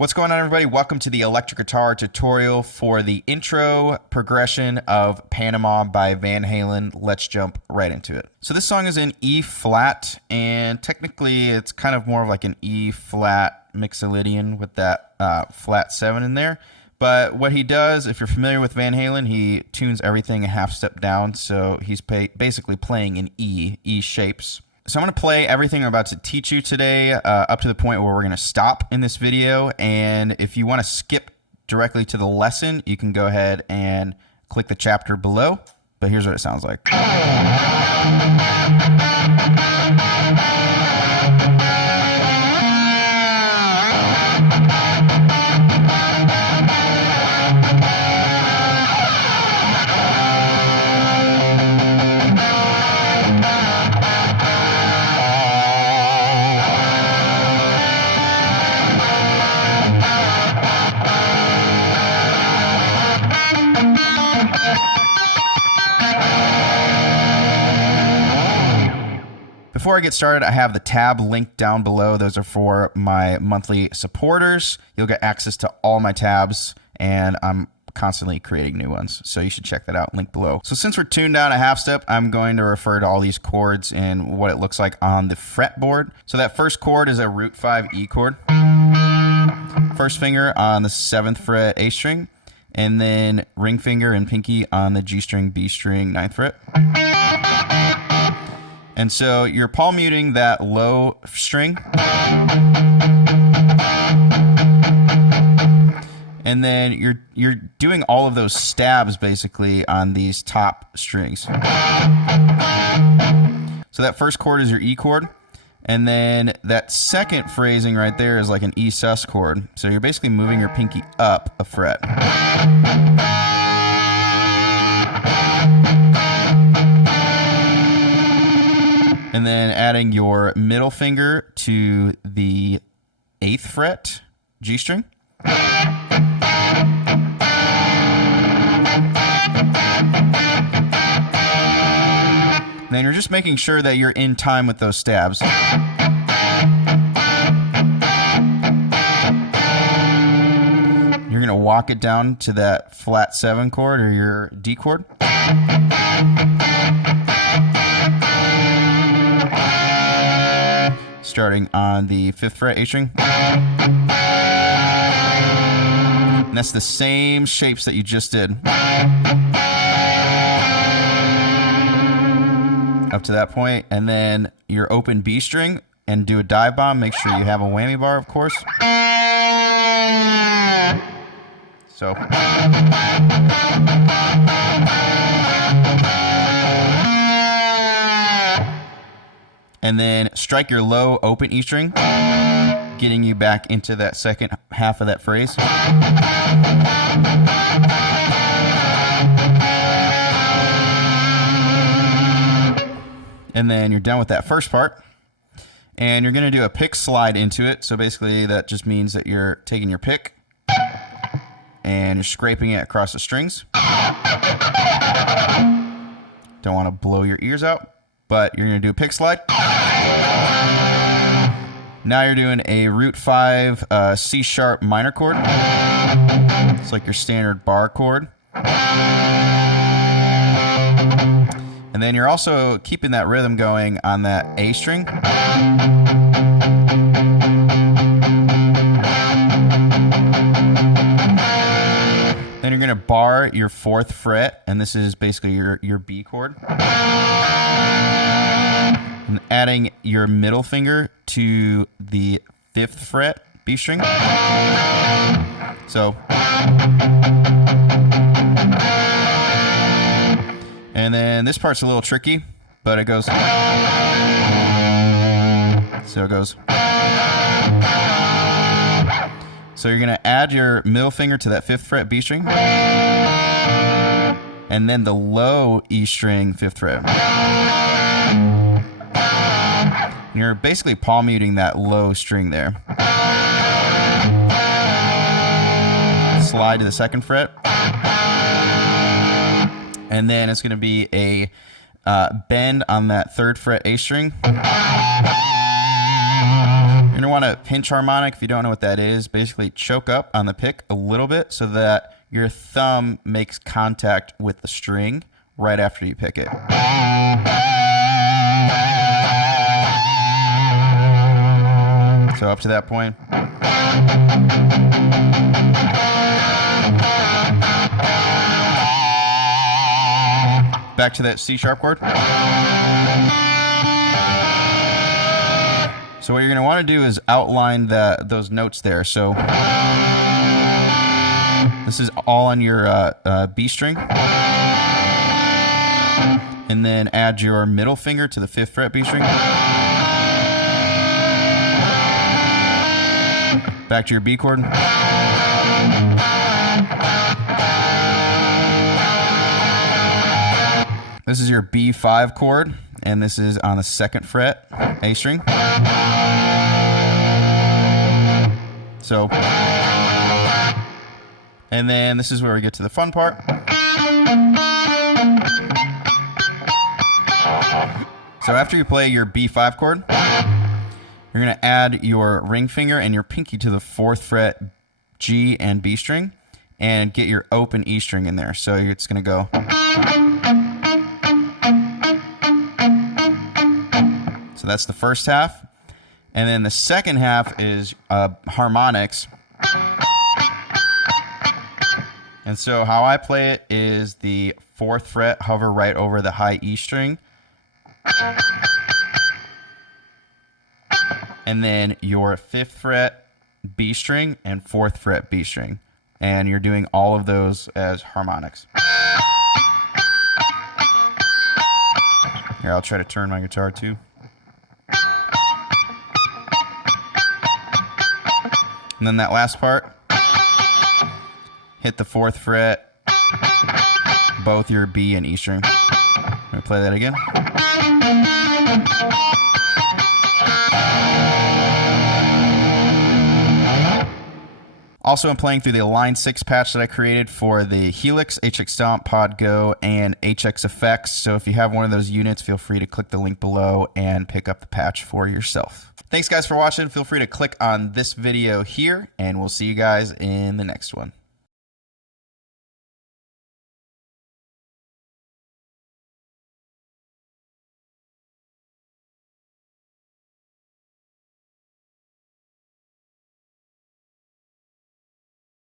What's going on, everybody? Welcome to the electric guitar tutorial for the intro progression of Panama by Van Halen. Let's jump right into it. So this song is in E flat, and technically it's kind of more of like an E flat Mixolydian with that flat 7 in there. But what he does, if you're familiar with Van Halen, he tunes everything a half step down, so he's basically playing in E shapes. So I'm going to play everything I'm about to teach you today up to the point where we're going to stop in this video. And if you want to skip directly to the lesson, you can go ahead and click the chapter below. But here's what it sounds like. Before I get started, I have the tab linked down below. Those are for my monthly supporters. You'll get access to all my tabs, and I'm constantly creating new ones, so you should check that out, link below. So since we're tuned down a half step, I'm going to refer to all these chords and what it looks like on the fretboard. So that first chord is a root 5 E chord. First finger on the 7th fret A string, and then ring finger and pinky on the G string, B string, 9th fret. And so you're palm muting that low string. And then you're doing all of those stabs basically on these top strings. So that first chord is your E chord. And then that second phrasing right there is like an E sus chord. So you're basically moving your pinky up a fret. And then adding your middle finger to the 8th fret G string. Then you're just making sure that you're in time with those stabs. You're going to walk it down to that flat 7 chord or your D chord. Starting on the 5th fret A string. And that's the same shapes that you just did. Up to that point, and then your open B string and do a dive bomb. Make sure you have a whammy bar, of course. So. And then strike your low open E string, getting you back into that second half of that phrase. And then you're done with that first part. And you're going to do a pick slide into it. So basically that just means that you're taking your pick and you're scraping it across the strings. Don't want to blow your ears out, but you're going to do a pick slide. Now you're doing a root 5 C sharp minor chord. It's like your standard bar chord. And then you're also keeping that rhythm going on that A string. Then you're going to bar your 4th fret, and this is basically your B chord. And adding your middle finger to the 5th fret B string. So. And then this part's a little tricky, but it goes. So it goes. So you're going to add your middle finger to that 5th fret B string. And then the low E string 5th fret. And you're basically palm muting that low string there. Slide to the 2nd fret. And then it's going to be a bend on that 3rd fret A string. You're You're going to want to pinch harmonic. If you don't know what that is, basically choke up on the pick a little bit so that your thumb makes contact with the string right after you pick it. So up to that point. Back to that C sharp chord. So what you're going to want to do is outline those notes there. So this is all on your B string. And then add your middle finger to the 5th fret B string. Back to your B chord. This is your B5 chord, and this is on the 2nd fret A string. So, and then this is where we get to the fun part. So after you play your B5 chord, you're going to add your ring finger and your pinky to the 4th fret G and B string and get your open E string in there. So it's going to go. So that's the first half. And then the second half is harmonics. And so how I play it is the 4th fret hover right over the high E string. And then your 5th fret B string and 4th fret B string. And you're doing all of those as harmonics. Here, I'll try to turn my guitar too. And then that last part, hit the 4th fret, both your B and E string. Let me play that again. Also, I'm playing through the Line 6 patch that I created for the Helix, HX Stomp, Pod Go, and HX Effects. So if you have one of those units, feel free to click the link below and pick up the patch for yourself. Thanks guys for watching. Feel free to click on this video here, and we'll see you guys in the next one.